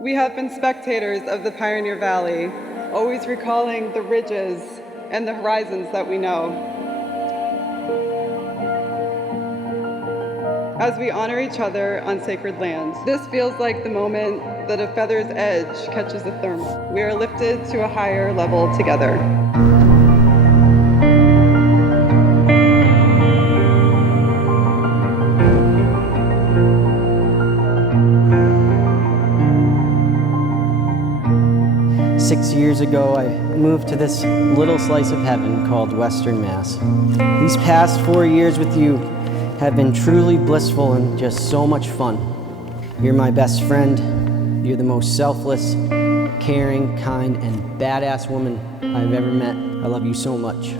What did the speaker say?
We have been spectators of the Pioneer Valley, always recalling the ridges and the horizons that we know. As we honor each other on sacred land, this feels like the moment that a feather's edge catches a thermal. We are lifted to a higher level together. Six years ago, I moved to this little slice of heaven called Western Mass. These past 4 years with you have been truly blissful and just so much fun. You're my best friend. You're the most selfless, caring, kind, and badass woman I've ever met. I love you so much.